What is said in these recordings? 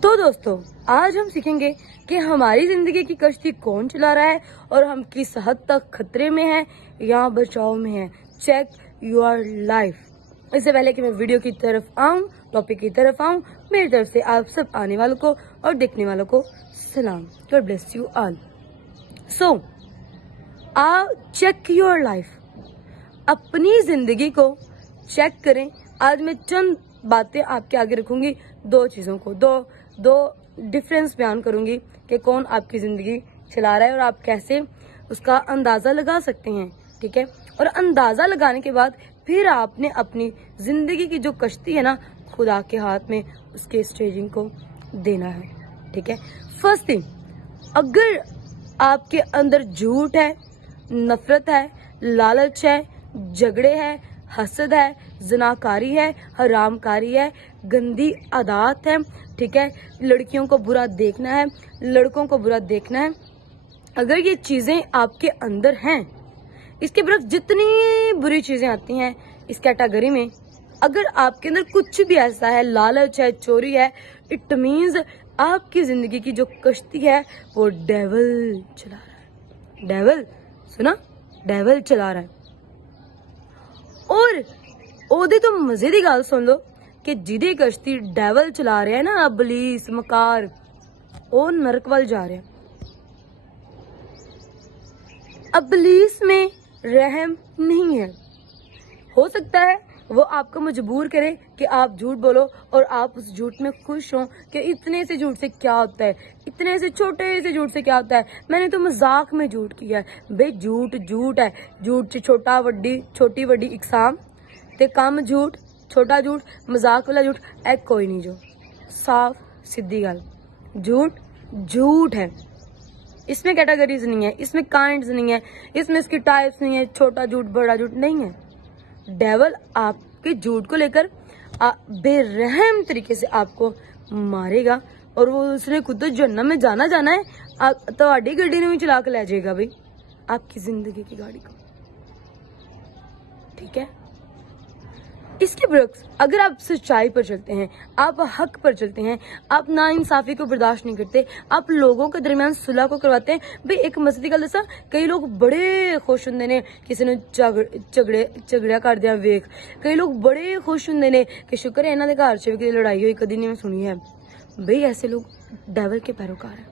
तो दोस्तों आज हम सीखेंगे कि हमारी जिंदगी की कश्ती कौन चला रहा है और हम किस हद तक खतरे में हैं या बचाव में हैं। Check your life. इससे पहले कि मैं वीडियो की तरफ आऊं, टॉपिक की तरफ आऊं, मेरी तरफ से आप सब आने वालों को और देखने वालों को सलाम। God bless you all. So check your life. अपनी जिंदगी को चेक करें। आज मैं चंद बातें आपके आगे रखूंगी, दो चीजों को, दो डिफरेंस बयान करूंगी कि कौन आपकी जिंदगी चला रहा है और आप कैसे उसका अंदाजा लगा सकते हैं। ठीक है, और अंदाजा लगाने के बाद फिर आपने अपनी जिंदगी की जो कश्ती है ना, खुदा के हाथ में उसके स्टेजिंग को देना है। ठीक है, फर्स्ट थिंग, अगर आपके अंदर झूठ है, नफरत है, लालच है, झगड़े है, हसद है, जनाकारी है, हरामकारी है, गंदी आदत है, ठीक है, लड़कियों को बुरा देखना है, लड़कों को बुरा देखना है, अगर ये चीजें आपके अंदर हैं, इसके तरफ जितनी बुरी चीजें आती हैं इस कैटेगरी में, अगर आपके अंदर कुछ भी ऐसा है, लालच है, चोरी है, इट मीन्स आपकी जिंदगी की जो कश्ती है वो डेविल चला रहा है। डेविल, सुना, डेविल चला रहा है। और ओदे तो मजे की गल सुन लो कि जिदी कश्ती डेविल चला रहे हैं ना, अबलीस मकार, वो नरक वाल जा रहे हैं। अबलीस में रहम नहीं है। हो सकता है वो आपको मजबूर करे कि आप झूठ बोलो और आप उस झूठ में खुश हो कि इतने से झूठ से क्या होता है, इतने से छोटे से झूठ से क्या होता है, मैंने तो मजाक में झूठ किया है। भाई झूठ झूठ है, झूठ से छोटी वड्डी इकसाम ते कम झूठ, छोटा झूठ, मजाक वाला झूठ है कोई नहीं। जो साफ सीधी गल, झूठ झूठ है, इसमें कैटेगरीज नहीं है, इसमें काइंड्स नहीं है, इसमें इसकी टाइप्स नहीं है, छोटा झूठ बड़ा झूठ नहीं है। डेविल आपके झूठ को लेकर बेरहम तरीके से आपको मारेगा और वो उसने खुद तो जन्नत में जाना है, तो गड्डी ने भी चला के ले जाएगा भाई आपकी जिंदगी की गाड़ी को। ठीक है, इसके बरक्स अगर आप सच्चाई पर चलते हैं, आप हक पर चलते हैं, आप नाइंसाफी को बर्दाश्त नहीं करते, आप लोगों के दरमियान सुलह को करवाते हैं। भाई एक मसले की गल दसा, कई लोग बड़े खुश होंगे ने किसी ने झगड़िया कर दिया वेख, कई लोग बड़े खुश होंगे ने कि शुक्र है इन्हों के घर च भी लड़ाई हुई कदी नहीं मैं सुनी है। भाई ऐसे लोग डेविल के पैरोकार हैं।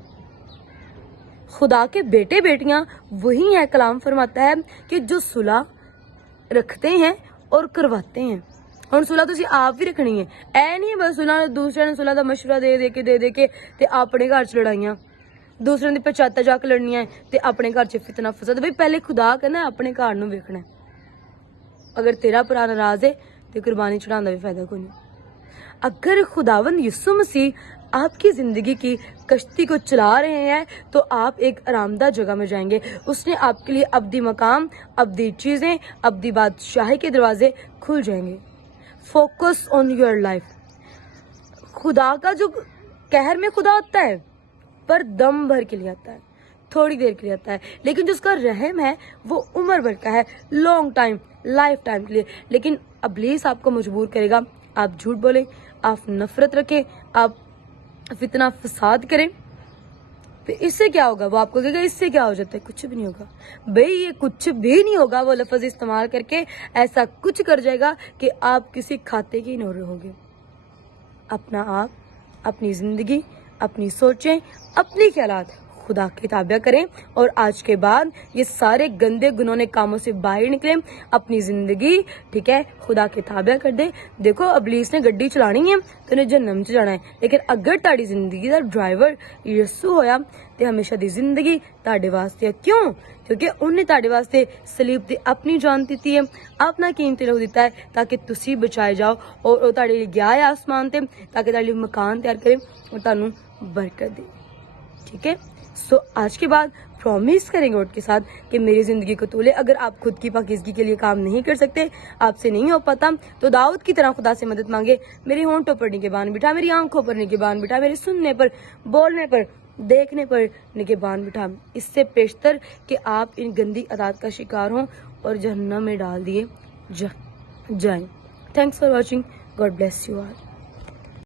खुदा के बेटे बेटियां वही है, कलाम फरमाता है कि जो सुलह रखते हैं और करवाते हैं। और सुलह तो आप भी रखनी है, ऐ नहीं बस सुलह दूसरे ने सुलह का मशवरा दे के ते अपने घर च लड़ाइयां, दूसरे की पंचायत जाके लड़नियां ते अपने घर च फितना फसाद। भाई पहले खुदा कहना अपने घर नूं वेखना। अगर तेरा भरा नाराज है तो कुर्बानी चढ़ाने का भी फायदा कोई नहीं। अगर खुदावंद यीशु मसीह आपकी जिंदगी की कश्ती को चला रहे हैं तो आप एक आरामदा जगह में जाएंगे। उसने आपके लिए अब्दी मकाम, अब्दी चीजें, अब्दी बादशाही के दरवाजे खुल जाएंगे। Focus on your life. खुदा का जो कहर में खुदा आता है पर दम भर के लिए आता है, थोड़ी देर के लिए आता है, लेकिन जो उसका रहम है वो उम्र भर का है, लॉन्ग टाइम, लाइफ टाइम के लिए। लेकिन अबलीस आपको मजबूर करेगा, आप झूठ बोले, आप नफरत रखें, आप फितना फसाद करें, तो इससे क्या होगा? वो आपको कहेगा इससे क्या हो जाता है, कुछ भी नहीं होगा। भाई ये कुछ भी नहीं होगा, वो लफ्ज इस्तेमाल करके ऐसा कुछ कर जाएगा कि आप किसी खाते की न रहोगे। अपना आप, अपनी जिंदगी, अपनी सोचें, अपनी ख्यालात खुदा के ताबिया करें और आज के बाद ये सारे गंदे गुनौने कामों से बाहर निकले, अपनी जिंदगी, ठीक है, खुदा के ताबिया कर दे। देखो अबलीस ने गड्डी चलानी है तो उन्हें जन्नत च जाना है, लेकिन अगर ताड़ी जिंदगी का ड्राइवर यीशु होया तो हमेशा दी जिंदगी ताड़े वास्ते है। क्यों? क्योंकि उन्हें ताड़े वास्ते सलीब ते अपनी जान दी है, अपना कीमती लहू दिता है ताकि तुसी बचाए जाओ और ताड़े गया है आसमान ते ताकि ताड़े मकान तैयार करे और तानू बरकत दे। ठीक है, सो आज के बाद प्रॉमिस करेंगे उठ के साथ कि मेरी जिंदगी को तोले। अगर आप खुद की पाकीज़गी के लिए काम नहीं कर सकते, आपसे नहीं हो पाता, तो दाऊद की तरह खुदा से मदद मांगे। मेरे होंठों पर निगहबान बिठा, मेरी आंखों पर निगहबान बिठा, मेरे सुनने पर, बोलने पर, देखने पर निगहबान बिठा। इससे पेशतर कि आप इन गंदी आदत का शिकार हों और जहन्नम में डाल दिए जाएं। Thanks for watching. God bless you all.